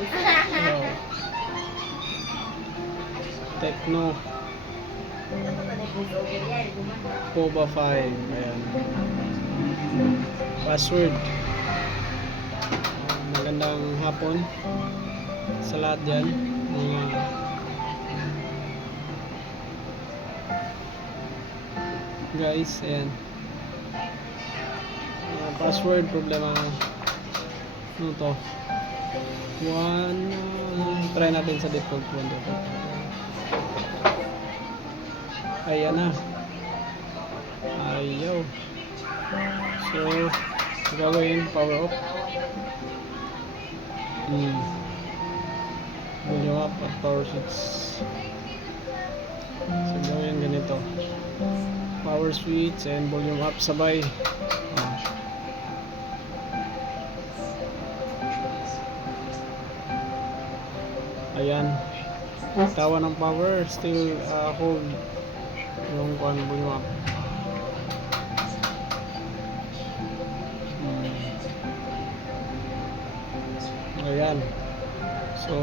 So, Tecno Pova 5. Ayan. Password. Magandang hapon sa lahat dyan. Mga guys, ayan. Password problema. Ano to? Try natin sa default one. Ayan na. Ayaw. So, gawin power off. Volume up at power switch. So, gawin ganito. Power switch and volume up sabay. Ayan. Tawa ng power. Still hold yung volume up. Ayan. So,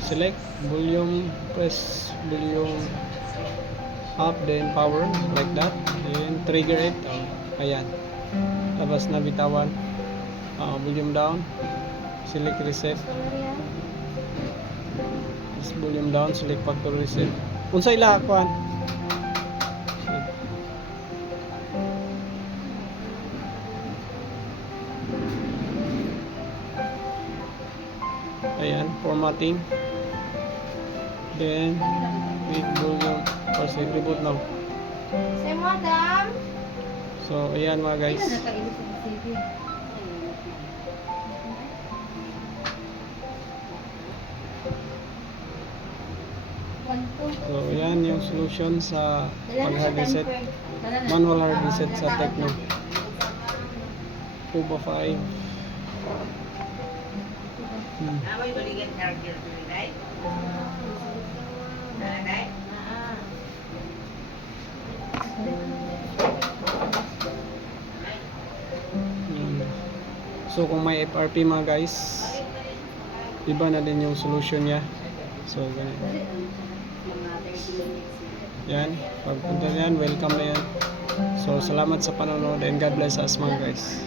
select volume, press volume up, then power, like that. Then trigger it. Ayan. Tapos nabitawan. Volume down. Select reset. Volume down, select factory reset. Unsay lakuan? Ayan, formatting. Then with volume or say reboot now. Say madam. So ayan mga guys. So ayan yung solution sa pag-hard reset, manual hard reset sa Tecno Pova 5. So kung may FRP mga guys, iba na din yung solution niya. So ganito. Yan, pagpunta yan, welcome na yan. So salamat sa panonood and God bless us mga guys.